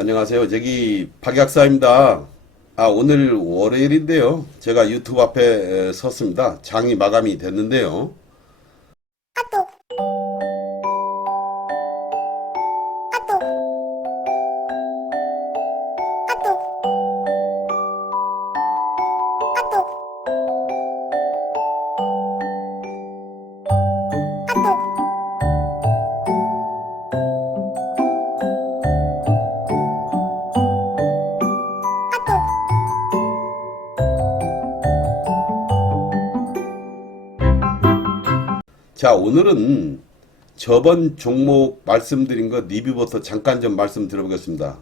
안녕하세요. 저기 박약사입니다. 오늘 월요일인데요. 제가 유튜브 앞에 섰습니다. 장이 마감이 됐는데요. 자, 오늘은 저번 종목 말씀드린 거 리뷰부터 잠깐 좀 말씀드려보겠습니다.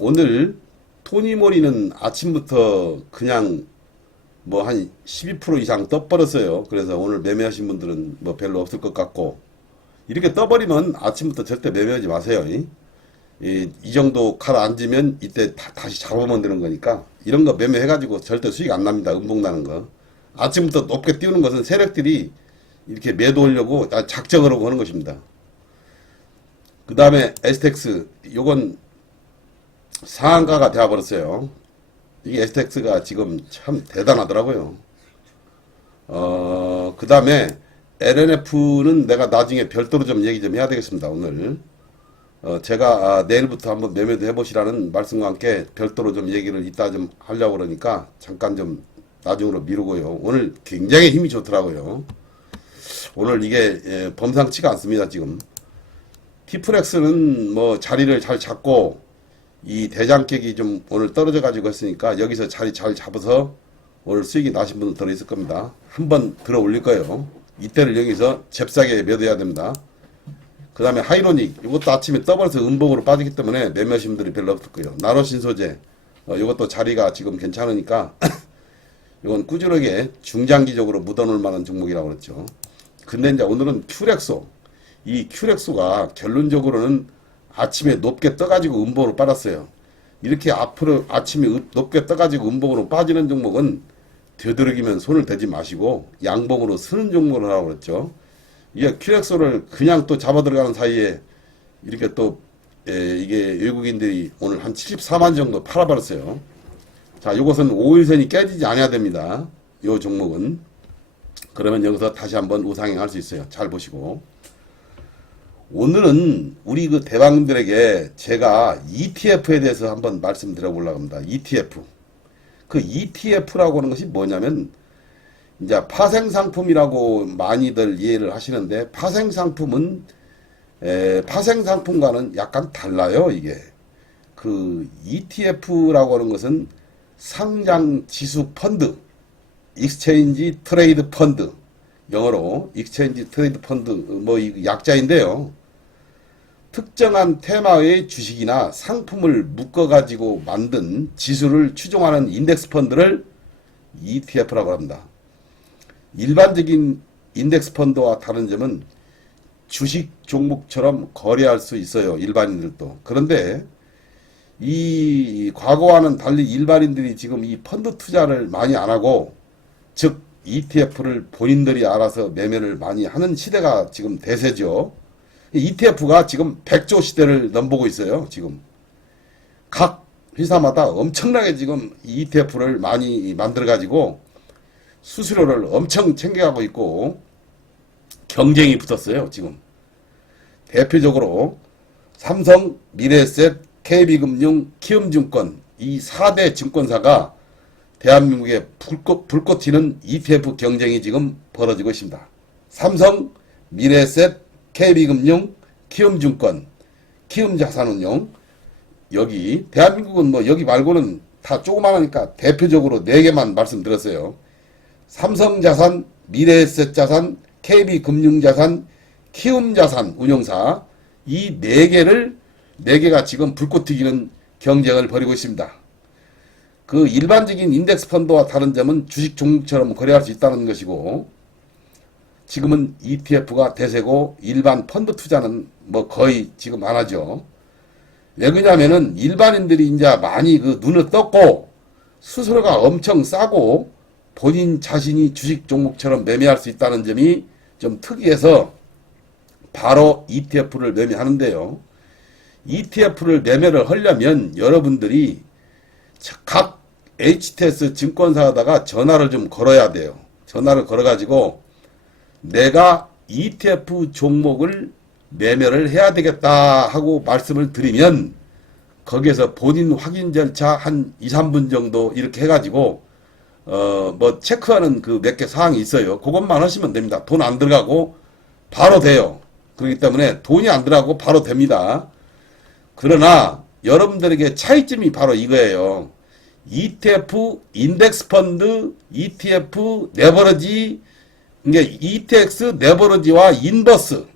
오늘 토니모리는 아침부터 그냥 뭐 한 12% 이상 떠버렸어요. 그래서 오늘 매매하신 분들은 뭐 별로 없을 것 같고, 이렇게 떠버리면 아침부터 절대 매매하지 마세요. 이 정도 가라앉으면 이때 다시 잡아만 되는 거니까 이런 거 매매해가지고 절대 수익 안 납니다. 음봉 나는 거. 아침부터 높게 띄우는 것은 세력들이 이렇게 매도하려고 작정을 하고 하는 것입니다. 그 다음에 STX, 요건 상한가가 되어버렸어요. 이게 STX가 지금 참 대단하더라고요. 그 다음에 LNF는 내가 나중에 별도로 좀 얘기 좀 해야 되겠습니다. 오늘 제가 내일부터 한번 매매도 해보시라는 말씀과 함께 별도로 좀 얘기를 이따 좀 하려고 그러니까 잠깐 좀 나중으로 미루고요. 오늘 굉장히 힘이 좋더라고요. 오늘 이게 범상치가 않습니다. 지금 티프렉스는 뭐 자리를 잘 잡고 이 대장격이 좀 오늘 떨어져 가지고 했으니까 여기서 자리 잘 잡아서 오늘 수익이 나신 분들 들어 있을 겁니다. 한번 들어 올릴 거예요. 이때를 여기서 잽싸게 매도해야 됩니다. 그 다음에 하이로닉, 이것도 아침에 떠버려서 음봉으로 빠지기 때문에 매매하신 분들이 별로 없을 거예요. 나노신소재, 이것도 자리가 지금 괜찮으니까 이건 꾸준하게 중장기적으로 묻어놓을 만한 종목이라고 그랬죠. 근데 이제 오늘은 큐렉소, 이 큐렉소가 결론적으로는 아침에 높게 떠가지고 음봉으로 빠졌어요. 이렇게 앞으로 아침에 높게 떠가지고 음봉으로 빠지는 종목은 되도록이면 손을 대지 마시고 양봉으로 쓰는 종목을 하라고 그랬죠. 이게 큐렉소를 그냥 또 잡아 들어가는 사이에 이렇게 또 이게 외국인들이 오늘 한 74만 정도 팔아버렸어요. 자, 이것은 5일선이 깨지지 않아야 됩니다. 이 종목은. 그러면 여기서 다시 한번 우상향할 수 있어요. 잘 보시고. 오늘은 우리 그 대왕들에게 제가 ETF에 대해서 한번 말씀드려보려고 합니다. ETF. 그 ETF라고 하는 것이 뭐냐면, 이제 파생상품이라고 많이들 이해를 하시는데, 파생상품은, 파생상품과는 약간 달라요, 이게. 그 ETF라고 하는 것은 상장 지수 펀드, 익스체인지 트레이드 펀드, 영어로 익스체인지 트레이드 펀드, 뭐 이 약자인데요. 특정한 테마의 주식이나 상품을 묶어가지고 만든 지수를 추종하는 인덱스 펀드를 ETF라고 합니다. 일반적인 인덱스 펀드와 다른 점은 주식 종목처럼 거래할 수 있어요. 일반인들도. 그런데 이 과거와는 달리 일반인들이 지금 이 펀드 투자를 많이 안 하고, 즉 ETF를 본인들이 알아서 매매를 많이 하는 시대가 지금 대세죠. ETF가 지금 100조 시대를 넘보고 있어요. 지금 각 회사마다 엄청나게 지금 ETF를 많이 만들어 가지고 수수료를 엄청 챙겨가고 있고 경쟁이 붙었어요. 지금 대표적으로 삼성, 미래에셋, KB금융, 키움증권, 이 4대 증권사가 대한민국에 불꽃 튀는 ETF 경쟁이 지금 벌어지고 있습니다. 삼성, 미래에셋, KB금융, 키움증권, 키움자산운용, 여기 대한민국은 뭐 여기 말고는 다 조그마하니까 대표적으로 4개만 말씀드렸어요. 삼성자산, 미래에셋자산, KB금융자산, 키움자산 운용사, 이 4개가 지금 불꽃 튀기는 경쟁을 벌이고 있습니다. 그 일반적인 인덱스 펀드와 다른 점은 주식 종목처럼 거래할 수 있다는 것이고, 지금은 ETF가 대세고 일반 펀드 투자는 뭐 거의 지금 안 하죠. 왜 그러냐면은 일반인들이 이제 많이 그 눈을 떴고 수수료가 엄청 싸고 본인 자신이 주식 종목처럼 매매할 수 있다는 점이 좀 특이해서 바로 ETF를 매매하는데요. ETF를 매매를 하려면 여러분들이 각 HTS 증권사에다가 전화를 좀 걸어야 돼요. 전화를 걸어가지고 내가 ETF 종목을 매매를 해야 되겠다 하고 말씀을 드리면 거기에서 본인 확인 절차 한 2, 3분 정도 이렇게 해가지고 뭐 체크하는 그 몇 개 사항이 있어요. 그것만 하시면 됩니다. 돈 안 들어가고 바로 돼요. 그렇기 때문에 돈이 안 들어가고 바로 됩니다. 그러나 여러분들에게 차이점이 바로 이거예요. ETF 인덱스 펀드, ETF 레버리지, 이게 ETX 레버리지와 인버스,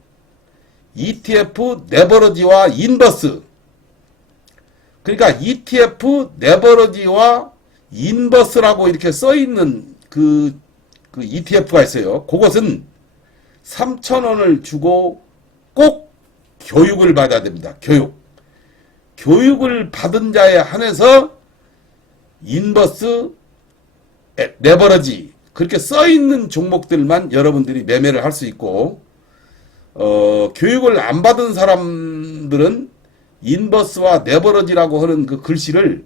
ETF 레버리지와 인버스. 그러니까 ETF 레버리지와 인버스라고 이렇게 써 있는 그 ETF가 있어요. 그것은 3,000원을 주고 꼭 교육을 받아야 됩니다. 교육을 받은 자에 한해서 인버스, 레버리지 그렇게 써있는 종목들만 여러분들이 매매를 할 수 있고 교육을 안 받은 사람들은 인버스와 레버리지라고 하는 그 글씨를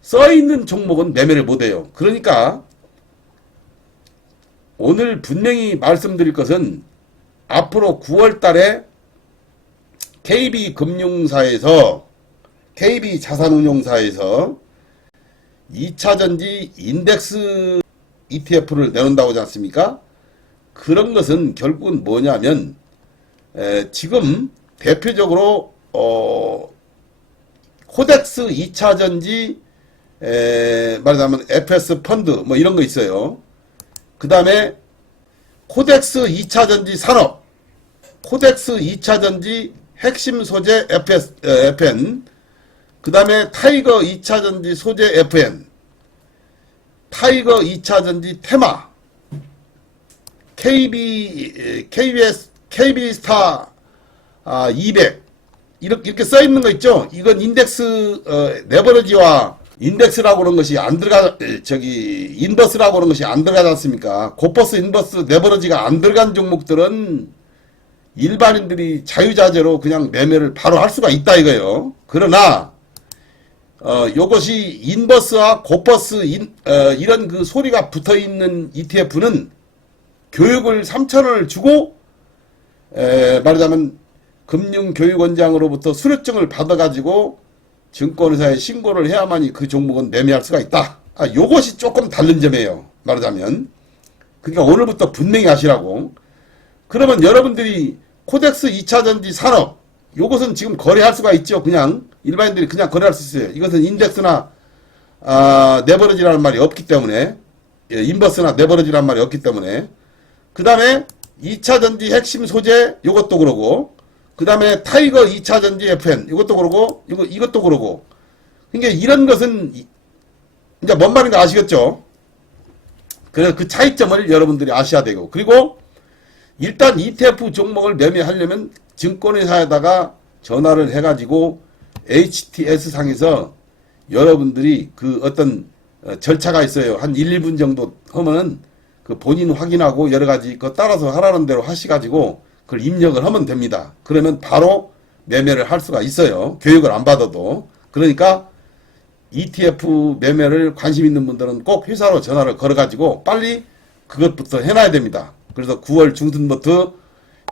써있는 종목은 매매를 못해요. 그러니까 오늘 분명히 말씀드릴 것은 앞으로 9월 달에 KB금융사에서 KB자산운용사에서 2차전지 인덱스 ETF를 내놓는다고 하지 않습니까? 그런 것은 결국은 뭐냐면 지금 대표적으로 코덱스 2차전지 말하자면 FS 펀드 뭐 이런 거 있어요. 그 다음에 코덱스 2차전지 산업, 코덱스 2차전지 핵심 소재 FN, 그 다음에 타이거 2차전지 소재 FN, 타이거 2차전지 테마, KB스타 200 이렇게 써 있는 거 있죠. 이건 인덱스 레버리지와 인덱스라고 하는 것이 안 들어가 인버스라고 하는 것이 안 들어가지 않습니까? 고퍼스 인버스 레버리지가 안 들어간 종목들은 일반인들이 자유자재로 그냥 매매를 바로 할 수가 있다 이거예요. 그러나 요것이 인버스와 고퍼스 이런 그 소리가 붙어 있는 ETF는 교육을 3,000원을 주고 말하자면 금융교육원장으로부터 수료증을 받아가지고 증권회사에 신고를 해야만이 그 종목은 매매할 수가 있다. 요것이 조금 다른 점이에요. 말하자면. 그러니까 오늘부터 분명히 하시라고. 그러면 여러분들이 코덱스 2차전지 산업 요것은 지금 거래할 수가 있죠. 그냥 일반인들이 그냥 거래할 수 있어요. 이것은 인덱스나 레버리지라는 말이 없기 때문에 인버스나 레버리지라는 말이 없기 때문에 그 다음에 2차전지 핵심 소재 요것도 그러고 그 다음에 타이거 2차전지 FN 이것도 그러고 이것도 그러고 그러니까 이런 것은 이제 뭔 말인가 아시겠죠? 그래서 그 차이점을 여러분들이 아셔야 되고 그리고 일단 ETF 종목을 매매하려면 증권회사에다가 전화를 해가지고 HTS 상에서 여러분들이 그 어떤 절차가 있어요. 한 1, 2분 정도 하면은 그 본인 확인하고 여러 가지 그 따라서 하라는 대로 하시가지고 그걸 입력을 하면 됩니다. 그러면 바로 매매를 할 수가 있어요. 교육을 안 받아도. 그러니까 ETF 매매를 관심 있는 분들은 꼭 회사로 전화를 걸어가지고 빨리 그것부터 해놔야 됩니다. 그래서 9월 중순부터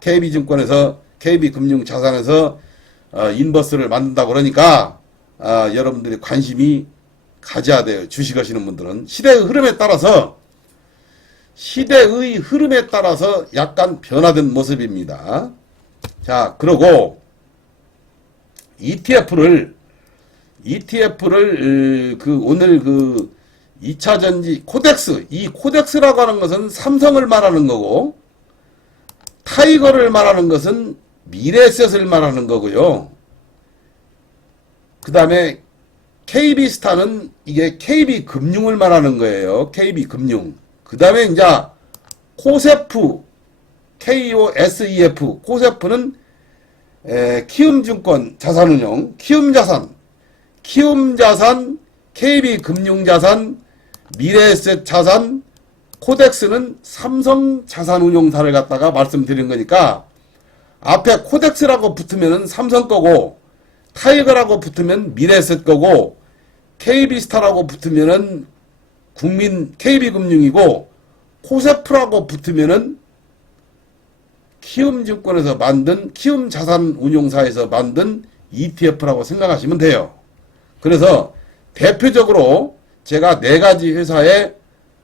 KB증권에서 KB금융자산에서 인버스를 만든다고 그러니까 여러분들이 관심이 가져야 돼요. 주식하시는 분들은. 시대의 흐름에 따라서 약간 변화된 모습입니다. 자, 그리고 ETF를 오늘 2차전지 코덱스, 이 코덱스라고 하는 것은 삼성을 말하는 거고 타이거를 말하는 것은 미래에셋을 말하는 거고요. 그 다음에 KB스타는 이게 KB금융을 말하는 거예요. KB금융. 그 다음에 이제 코세프, KOSEF, 코세프는 키움증권 자산운용, 키움자산, KB금융자산, 미래에셋자산, 코덱스는 삼성자산운용사를 갖다가 말씀드린 거니까 앞에 코덱스라고 붙으면은 삼성 거고 타이거라고 붙으면 미래에셋 거고 KB스타라고 붙으면은 국민 KB금융이고 코세프라고 붙으면은 키움증권에서 만든 키움자산운용사에서 만든 ETF라고 생각하시면 돼요. 그래서 대표적으로 제가 네 가지 회사의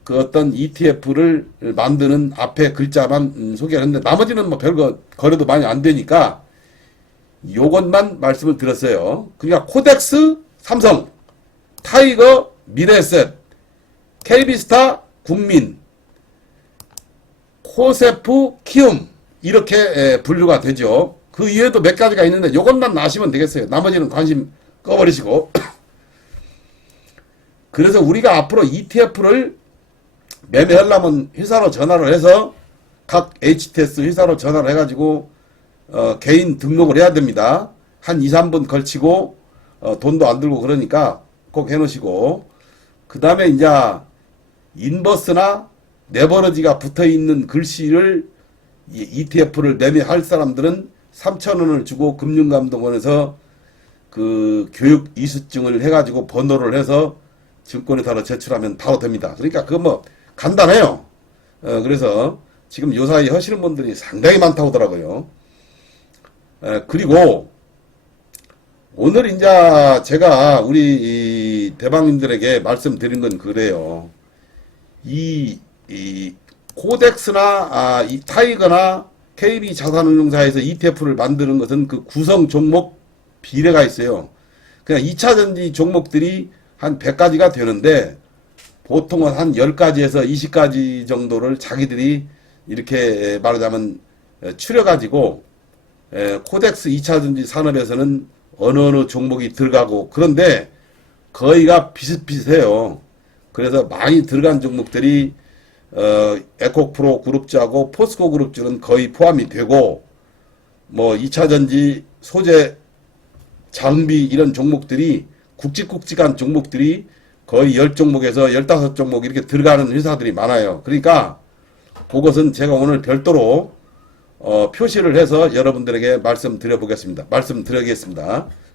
그 어떤 ETF를 만드는 앞에 글자만 소개를 했는데 나머지는 뭐 별거 거래도 많이 안 되니까 요것만 말씀을 드렸어요. 그러니까 코덱스 삼성, 타이거 미래에셋, KB스타 국민, 코세프 키움 이렇게 분류가 되죠. 그 이외에도 몇 가지가 있는데 요것만 아시면 되겠어요. 나머지는 관심 꺼버리시고. 그래서 우리가 앞으로 ETF를 매매하려면 회사로 전화를 해서 각 HTS 회사로 전화를 해가지고 개인 등록을 해야 됩니다. 한 2, 3분 걸치고 돈도 안 들고 그러니까 꼭 해놓으시고 그 다음에 이제 인버스나 네버러지가 붙어있는 글씨를 ETF를 매매할 사람들은 3,000원을 주고 금융감독원에서 그 교육 이수증을 해가지고 번호를 해서 증권회사로 제출하면 바로 됩니다. 그러니까 그거 뭐 간단해요. 그래서 지금 요 사이 하시는 분들이 상당히 많다고 하더라고요. 그리고 오늘 이제 제가 우리 대방님들에게 말씀드린 건 그래요. 이 코덱스나 이 타이거나 KB 자산운용사에서 ETF를 만드는 것은 그 구성 종목 비례가 있어요. 그냥 2차전지 종목들이 한 100가지가 되는데 보통은 한 10가지에서 20가지 정도를 자기들이 이렇게 말하자면 추려가지고 코덱스 2차전지 산업에서는 어느 종목이 들어가고 그런데 거의가 비슷비슷해요. 그래서 많이 들어간 종목들이 에코프로 그룹주하고 포스코 그룹주는 거의 포함이 되고 뭐 2차전지 소재 장비 이런 종목들이 굵직굵직한 종목들이 거의 10종목에서 15종목 이렇게 들어가는 회사들이 많아요. 그러니까 그것은 제가 오늘 별도로 표시를 해서 여러분들에게 말씀드리겠습니다.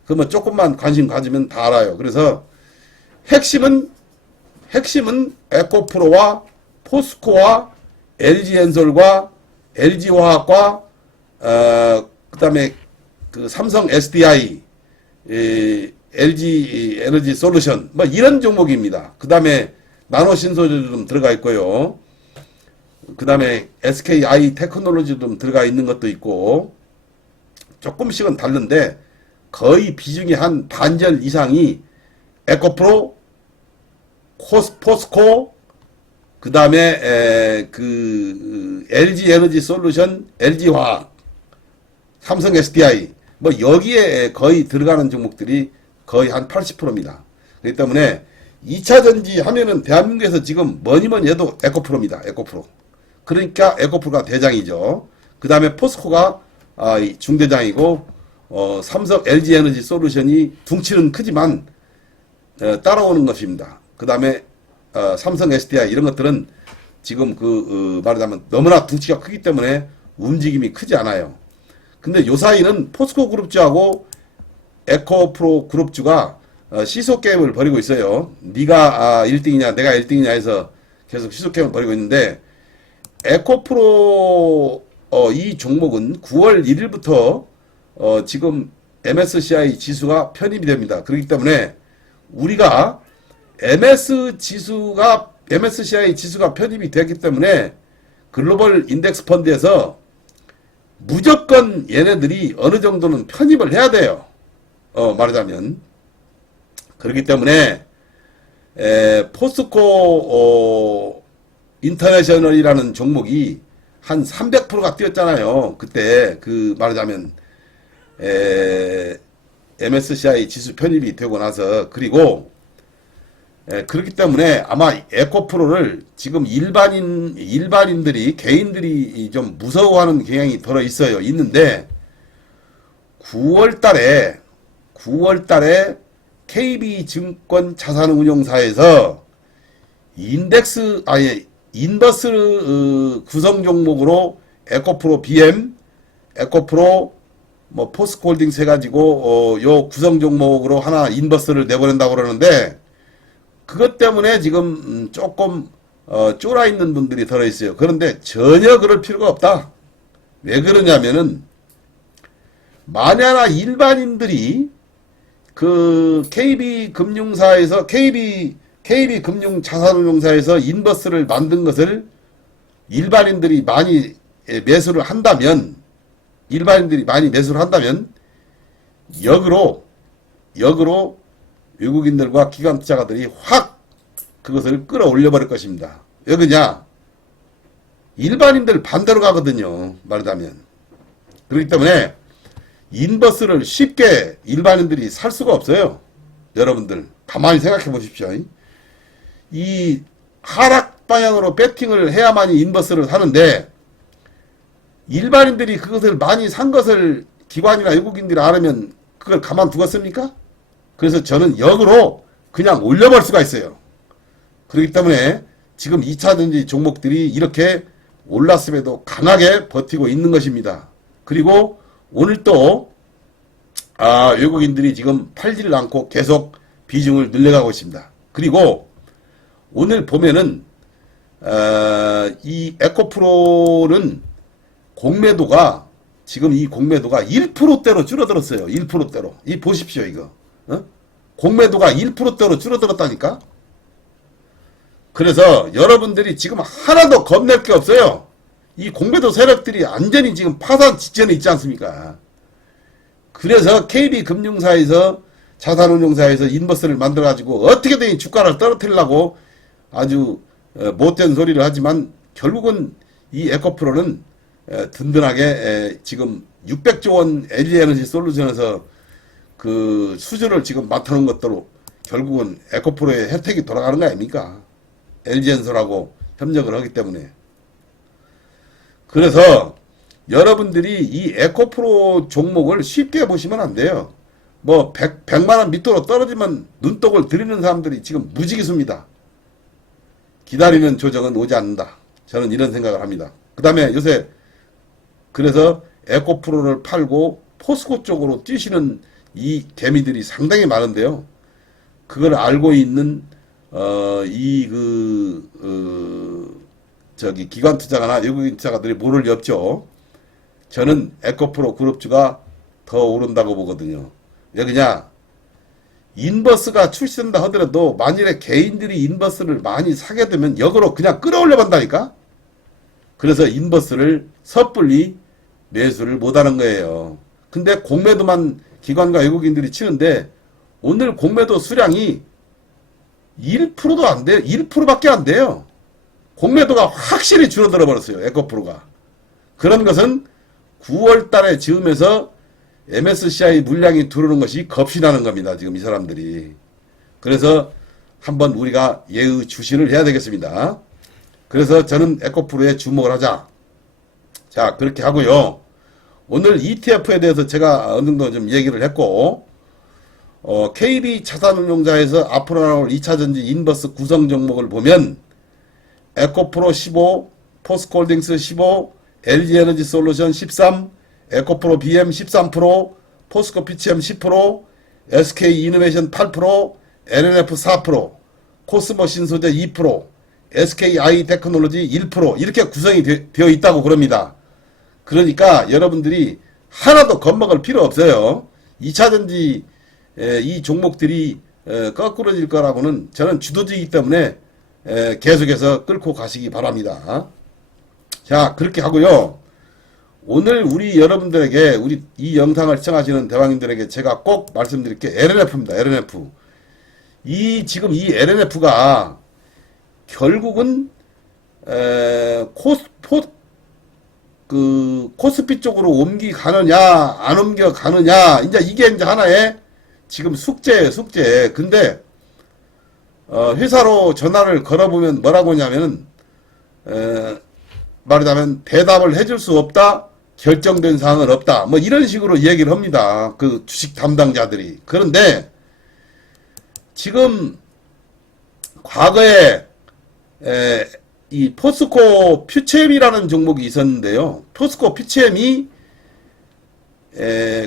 그러면 조금만 관심 가지면 다 알아요. 그래서 핵심은 에코프로와 포스코와 LG엔솔과 LG화학과 그다음에 그 삼성 SDI, LG 에너지 솔루션 뭐 이런 종목입니다. 그다음에 나노신소재도 좀 들어가 있고요. 그다음에 SKI 테크놀로지도 좀 들어가 있는 것도 있고 조금씩은 다른데 거의 비중이 한 반절 이상이 에코프로, 포스코, 그 다음에 그 LG 에너지 솔루션, LG 화학, 삼성 SDI 뭐 여기에 거의 들어가는 종목들이 거의 한 80%입니다. 그렇기 때문에 2차 전지 하면은 대한민국에서 지금 뭐니뭐니 해도 에코프로입니다. 에코프로. 그러니까 에코프로가 대장이죠. 그 다음에 포스코가 중대장이고 삼성 LG 에너지 솔루션이 둥치는 크지만 따라오는 것입니다. 그 다음에 삼성 SDI 이런 것들은 지금 말하자면 너무나 둥치가 크기 때문에 움직임이 크지 않아요. 근데 요 사이는 포스코 그룹주하고 에코프로 그룹주가 시소 게임을 벌이고 있어요. 네가 1등이냐 내가 1등이냐 해서 계속 시소 게임을 벌이고 있는데 에코프로 이 종목은 9월 1일부터 지금 MSCI 지수가 편입이 됩니다. 그렇기 때문에 우리가 MSCI 지수가 편입이 됐기 때문에 글로벌 인덱스 펀드에서 무조건 얘네들이 어느 정도는 편입을 해야 돼요. 말하자면. 그렇기 때문에 포스코 인터내셔널이라는 종목이 한 300%가 뛰었잖아요. 그때 말하자면 MSCI 지수 편입이 되고 나서. 그리고 그렇기 때문에 아마 에코프로를 지금 일반인들이 개인들이 좀 무서워하는 경향이 들어 있어요. 있는데 9월 달에 KB증권 자산운용사에서 인버스 구성 종목으로 에코프로 BM, 에코프로 뭐 포스코홀딩스 해가지고 요 구성 종목으로 하나 인버스를 내보낸다고 그러는데 그것 때문에 지금 조금 쫄아 있는 분들이 들어 있어요. 그런데 전혀 그럴 필요가 없다. 왜 그러냐면은 만약에 일반인들이 그 KB금융사에서 KB금융자산운용사에서 인버스를 만든 것을 일반인들이 많이 매수를 한다면 역으로 외국인들과 기관 투자가들이 확 그것을 끌어올려 버릴 것입니다. 왜 그러냐? 일반인들 반대로 가거든요. 말하자면. 그렇기 때문에 인버스를 쉽게 일반인들이 살 수가 없어요. 여러분들 가만히 생각해 보십시오. 이 하락 방향으로 배팅을 해야만이 인버스를 사는데 일반인들이 그것을 많이 산 것을 기관이나 외국인들이 알으면 그걸 가만두겠습니까? 그래서 저는 역으로 그냥 올려볼 수가 있어요. 그렇기 때문에 지금 2차전지 종목들이 이렇게 올랐음에도 강하게 버티고 있는 것입니다. 그리고 오늘 또 외국인들이 지금 팔지를 않고 계속 비중을 늘려가고 있습니다. 그리고 오늘 보면은 이 에코프로는 공매도가 지금 이 공매도가 1%대로 줄어들었어요. 1%대로. 이 보십시오 이거. 공매도가 1%대로 줄어들었다니까. 그래서 여러분들이 지금 하나도 겁낼 게 없어요. 이 공매도 세력들이 완전히 지금 파산 직전에 있지 않습니까? 그래서 KB금융사에서 자산운용사에서 인버스를 만들어가지고 어떻게든 이 주가를 떨어뜨리려고 아주 못된 소리를 하지만 결국은 이 에코프로는 든든하게 지금 600조 원 LG에너지 솔루션에서 그 수주를 지금 맡아놓은 것들로 결국은 에코프로의 혜택이 돌아가는 거 아닙니까? LG엔솔하고 협력을 하기 때문에. 그래서 여러분들이 이 에코프로 종목을 쉽게 보시면 안 돼요. 뭐 100만원 밑으로 떨어지면 눈독을 들이는 사람들이 지금 무지기수입니다. 기다리는 조정은 오지 않는다. 저는 이런 생각을 합니다. 그 다음에 요새 그래서 에코프로를 팔고 포스코 쪽으로 뛰시는 이 개미들이 상당히 많은데요. 그걸 알고 있는 기관 투자가나 외국인 투자가들이 모를 리 없죠. 저는 에코프로 그룹주가 더 오른다고 보거든요. 왜 그러냐? 인버스가 출시된다 하더라도 만일에 개인들이 인버스를 많이 사게 되면 역으로 그냥 끌어올려 간다니까? 그래서 인버스를 섣불리 매수를 못하는 거예요. 근데 공매도만 기관과 외국인들이 치는데 오늘 공매도 수량이 1%도 안 돼요. 1%밖에 안 돼요. 공매도가 확실히 줄어들어 버렸어요. 에코프로가. 그런 것은 9월 달에 즈음에서 MSCI 물량이 들어오는 것이 겁시나는 겁니다. 지금 이 사람들이. 그래서 한번 우리가 예의 주시를 해야 되겠습니다. 그래서 저는 에코프로에 주목을 하자. 자, 그렇게 하고요. 오늘 ETF에 대해서 제가 어느 정도 좀 얘기를 했고, KB 자산운용사에서 앞으로 나올 2차전지 인버스 구성 종목을 보면, 에코프로 15, 포스코홀딩스 15, LG에너지 솔루션 13, 에코프로 BM 13%, 포스코 PCM 10%, SK이노베이션 8%, NNF 4%, 코스모 신소재 2%, SKI 테크놀로지 1% 이렇게 구성이 되어 있다고 그럽니다. 그러니까 여러분들이 하나도 겁먹을 필요 없어요. 2차전지 이 종목들이 거꾸러질 거라고는 저는 주도주의이기 때문에 계속해서 끌고 가시기 바랍니다. 자, 그렇게 하고요. 오늘 우리 여러분들에게 이 영상을 시청하시는 대왕님들에게 제가 꼭 말씀드릴 게 LNF입니다. LNF. 지금 이 LNF가 결국은 코스피 쪽으로 옮기가느냐 안 옮겨가느냐 이게 이제 하나의 지금 숙제예요. 숙제. 근데 회사로 전화를 걸어보면 뭐라고 하냐면은 말하자면 대답을 해줄 수 없다. 결정된 사항은 없다. 뭐 이런 식으로 얘기를 합니다. 그 주식 담당자들이. 그런데 지금 과거에 이 포스코 퓨체엠이라는 종목이 있었는데요. 포스코 퓨체엠이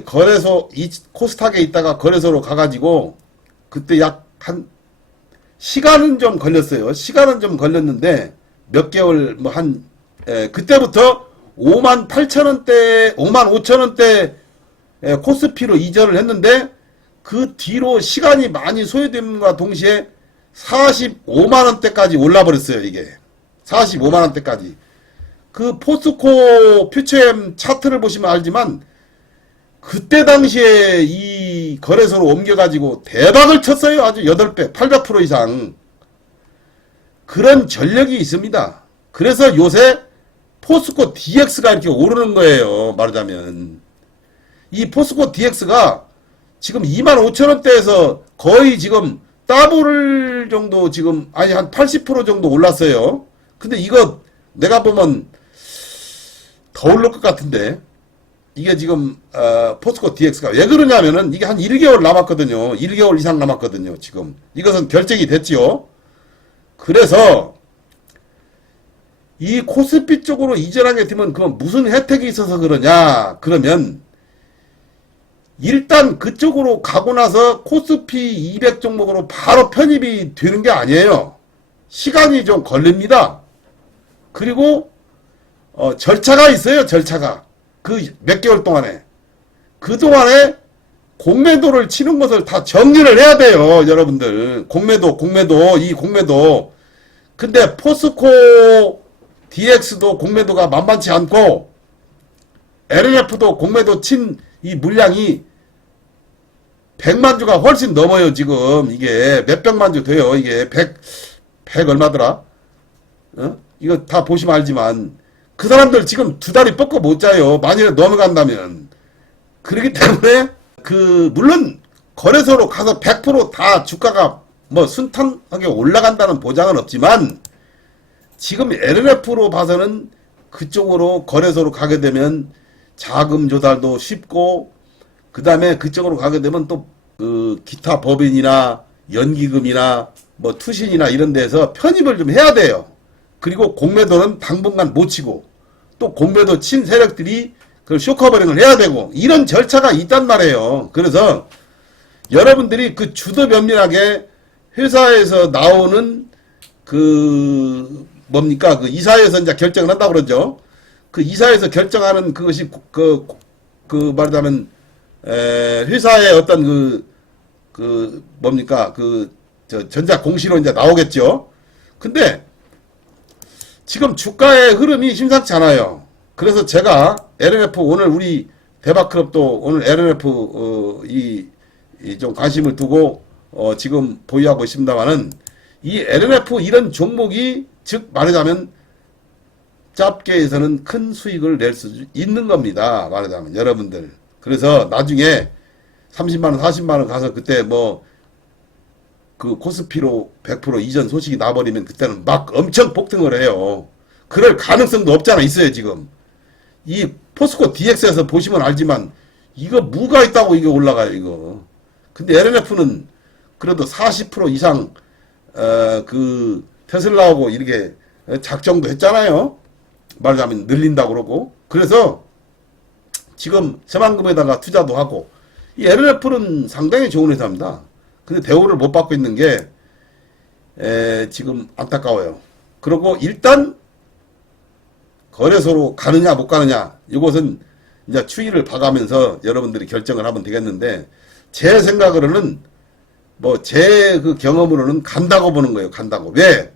거래소 코스닥에 있다가 거래소로 가가지고 그때 약 한 시간은 좀 걸렸어요. 시간은 좀 걸렸는데 몇 개월 뭐 그때부터 5만 8천 원대, 5만 5천 원대 코스피로 이전을 했는데 그 뒤로 시간이 많이 소요됨과 동시에 45만 원대까지 올라 버렸어요. 이게 45만 원대까지. 그 포스코 퓨처엠 차트를 보시면 알지만 그때 당시에 이 거래소로 옮겨가지고 대박을 쳤어요. 아주 8배, 800% 이상. 그런 전력이 있습니다. 그래서 요새 포스코 DX가 이렇게 오르는 거예요. 말하자면. 이 포스코 DX가 지금 25,000원대에서 거의 지금 더블 정도 지금, 아니, 한 80% 정도 올랐어요. 근데 이거 내가 보면 더 오를 것 같은데. 이게 지금 포스코 DX가 왜 그러냐면은 이게 한 1개월 남았거든요. 1개월 이상 남았거든요. 지금 이것은 결정이 됐지요. 그래서 이 코스피 쪽으로 이전하게 되면 그건 무슨 혜택이 있어서 그러냐? 그러면 일단 그쪽으로 가고 나서 코스피 200 종목으로 바로 편입이 되는 게 아니에요. 시간이 좀 걸립니다. 그리고 절차가 있어요. 절차가. 그 몇 개월 동안에. 그동안에 공매도를 치는 것을 다 정리를 해야 돼요. 여러분들. 공매도. 이 공매도. 근데 포스코 DX도 공매도가 만만치 않고 LNF도 공매도 친 이 물량이 100만 주가 훨씬 넘어요. 지금 이게 몇백만 주 돼요. 이게 100 얼마더라? 이거 다 보시면 알지만 그 사람들 지금 2다리 뻗고 못 자요. 만일에 넘어간다면. 그렇기 때문에 물론 거래소로 가서 100% 주가가 뭐 순탄하게 올라간다는 보장은 없지만 지금 LNF로 봐서는 그쪽으로 거래소로 가게 되면 자금 조달도 쉽고 그 다음에 그쪽으로 가게 되면 또 기타 법인이나 연기금이나 뭐 투신이나 이런 데서 편입을 좀 해야 돼요. 그리고 공매도는 당분간 못 치고 또 공매도 친 세력들이 그 쇼커버링을 해야 되고 이런 절차가 있단 말이에요. 그래서 여러분들이 그 주도 면밀하게 회사에서 나오는 그 이사회에서 이제 결정을 한다고 그러죠. 그 이사회에서 결정하는 그것이 말하자면 회사의 어떤 전자 공시로 이제 나오겠죠. 근데 지금 주가의 흐름이 심상치 않아요. 그래서 제가 LNF 오늘 우리 대박클럽도 오늘 LNF 좀 관심을 두고 지금 보유하고 있습니다만은 이 LNF 이런 종목이 즉 말하자면 잡게에서는 큰 수익을 낼 수 있는 겁니다. 말하자면 여러분들. 그래서 나중에 30만원 40만원 가서 그때 그 코스피로 100% 이전 소식이 나버리면 그때는 막 엄청 폭등을 해요. 그럴 가능성도 없잖아. 있어요 지금. 이 포스코 DX에서 보시면 알지만 이거 무가 있다고 이게 올라가요 이거. 근데 LNF는 그래도 40% 이상 그 테슬라하고 이렇게 작정도 했잖아요. 말하자면 늘린다고 그러고. 그래서 지금 새만금에다가 투자도 하고 이 LNF는 상당히 좋은 회사입니다. 근데 대우를 못 받고 있는 게 지금 안타까워요. 그리고 일단 거래소로 가느냐 못 가느냐 이것은 이제 추이를 봐가면서 여러분들이 결정을 하면 되겠는데 제 생각으로는 제 그 경험으로는 간다고 보는 거예요. 간다고. 왜?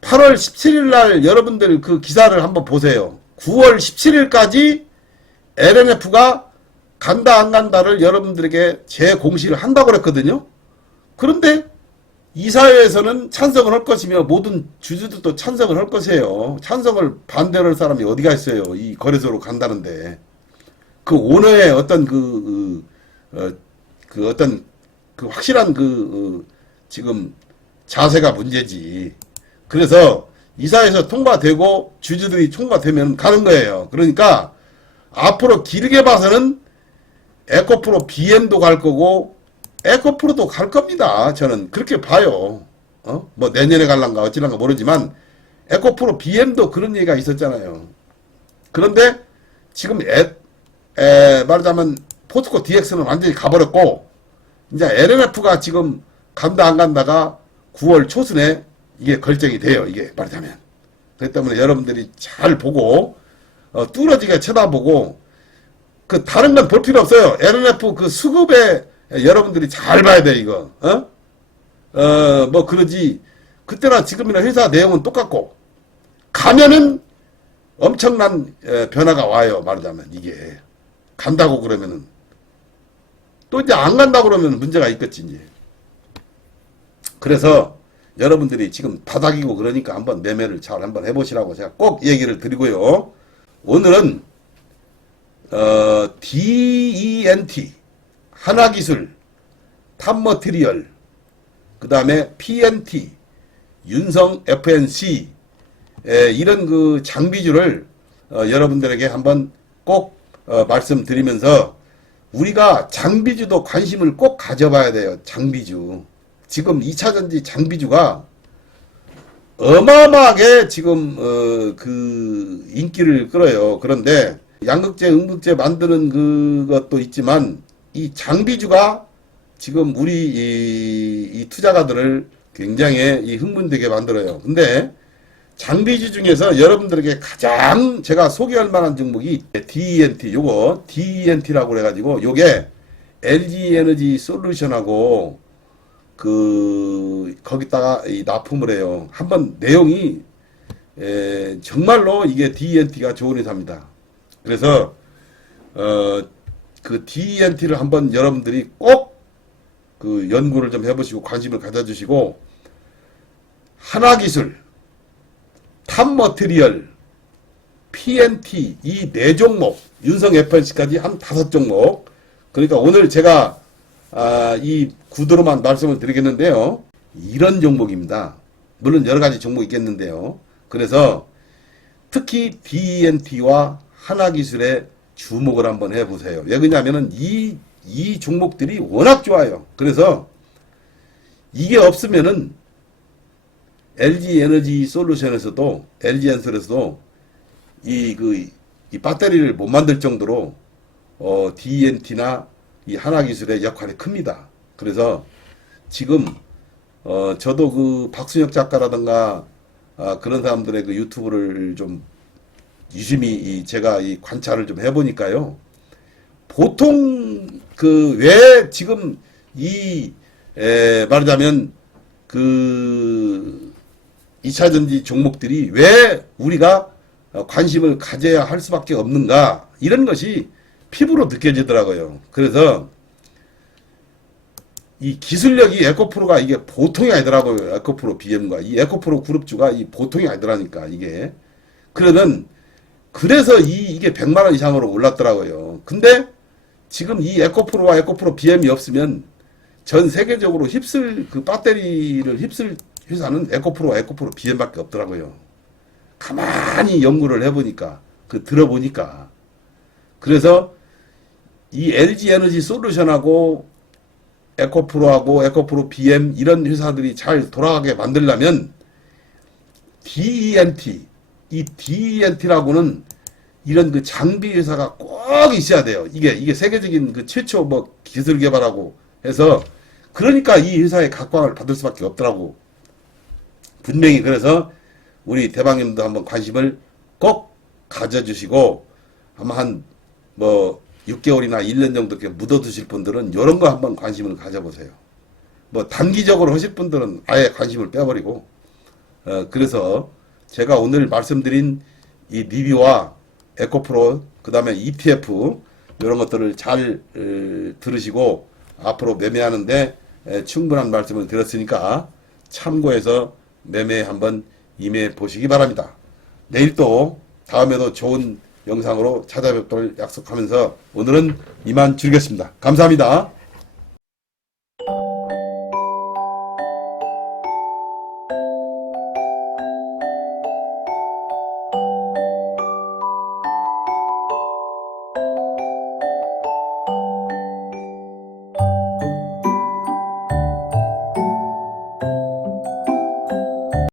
8월 17일 날 여러분들 그 기사를 한번 보세요. 9월 17일까지 LNF가 간다 안 간다를 여러분들에게 재공시를 한다고 그랬거든요. 그런데 이사회에서는 찬성을 할 것이며 모든 주주들도 찬성을 할 것이에요. 찬성을 반대를 할 사람이 어디가 있어요. 이 거래소로 간다는데. 그 오너의 어떤 어떤 확실한 지금 자세가 문제지. 그래서 이사회에서 통과되고 주주들이 통과되면 가는 거예요. 그러니까 앞으로 길게 봐서는 에코프로 BM도 갈 거고 에코프로도 갈 겁니다. 저는 그렇게 봐요. 내년에 갈란가 어찌란가 모르지만 에코프로 BM도 그런 얘기가 있었잖아요. 그런데 지금 말하자면 포스코 DX는 완전히 가버렸고 이제 LNF가 지금 간다 안 간다가 9월 초순에 이게 결정이 돼요. 이게 말하자면. 그렇기 때문에 여러분들이 잘 보고 뚫어지게 쳐다보고 그 다른 건 볼 필요 없어요. LNF 그 수급에 여러분들이 잘 봐야 돼 이거. 뭐 그러지 그때나 지금이나 회사 내용은 똑같고 가면은 엄청난 변화가 와요. 말하자면 이게 간다고 그러면은 또 이제 안 간다고 그러면 문제가 있겠지 이제. 그래서 여러분들이 지금 바닥이고 그러니까 한번 매매를 잘 한번 해보시라고 제가 꼭 얘기를 드리고요. 오늘은 DENT 한화기술, 탑머티리얼, 그 다음에 PNT, 윤성 FNC 이런 그 장비주를 여러분들에게 한번 꼭 말씀드리면서 우리가 장비주도 관심을 꼭 가져봐야 돼요. 장비주. 지금 2차전지 장비주가 어마어마하게 지금 그 인기를 끌어요. 그런데 양극재, 음극재 만드는 그것도 있지만 이 장비주가 지금 우리 이 투자가들을 굉장히 이 흥분되게 만들어요. 근데 장비주 중에서 여러분들에게 가장 제가 소개할 만한 종목이 DENT, 요거 DENT라고 그래가지고 요게 LG에너지 솔루션하고 그 거기다가 이 납품을 해요. 한번 내용이 정말로 이게 DENT가 좋은 회사입니다. 그래서 그 DENT를 한번 여러분들이 꼭 그 연구를 좀 해보시고 관심을 가져주시고 한화기술, 탑머티리얼, PNT 이 4종목, 윤성 FNC까지 한 5종목. 그러니까 오늘 제가 이 구도로만 말씀을 드리겠는데요. 이런 종목입니다. 물론 여러 가지 종목이 있겠는데요. 그래서 특히 DENT와 한화기술에 주목을 한번 해보세요. 왜 그러냐면은 이 종목들이 워낙 좋아요. 그래서 이게 없으면은 LG에너지 솔루션에서도 LG엔솔에서도 이 배터리를 못 만들 정도로 DENT나 이 한화기술의 역할이 큽니다. 그래서 지금 저도 그 박순혁 작가라든가 그런 사람들의 그 유튜브를 좀 유심히 제가 이 관찰을 좀 해보니까요. 보통 그 왜 지금 말하자면 그 2차전지 종목들이 왜 우리가 관심을 가져야 할 수밖에 없는가 이런 것이 피부로 느껴지더라고요. 그래서 이 기술력이 에코프로가 이게 보통이 아니더라고요. 에코프로 BM과 이 에코프로 그룹주가 이 보통이 아니더라니까 이게. 그래서 이게 100만원 이상으로 올랐더라고요. 근데 지금 이 에코프로와 에코프로 BM이 없으면 전 세계적으로 휩쓸 그 배터리를 휩쓸 회사는 에코프로와 에코프로 BM밖에 없더라고요. 가만히 연구를 해보니까 들어보니까 그래서 이 LG에너지 솔루션하고 에코프로하고 에코프로 BM 이런 회사들이 잘 돌아가게 만들려면 DENT 이 DENT라고는 이런 그 장비 회사가 꼭 있어야 돼요. 이게 세계적인 그 최초 뭐 기술 개발하고 해서 그러니까 이 회사의 각광을 받을 수밖에 없더라고. 분명히 그래서 우리 대방님도 한번 관심을 꼭 가져주시고 아마 한 뭐 6개월이나 1년 정도 이렇게 묻어두실 분들은 이런 거 한번 관심을 가져보세요. 뭐 단기적으로 하실 분들은 아예 관심을 빼버리고 그래서 제가 오늘 말씀드린 이 리뷰와 에코프로 그 다음에 ETF 이런 것들을 잘 들으시고 앞으로 매매하는데 충분한 말씀을 드렸으니까 참고해서 매매 한번 임해 보시기 바랍니다. 내일 또 다음에도 좋은 영상으로 찾아뵙도록 약속하면서 오늘은 이만 줄이겠습니다. 감사합니다.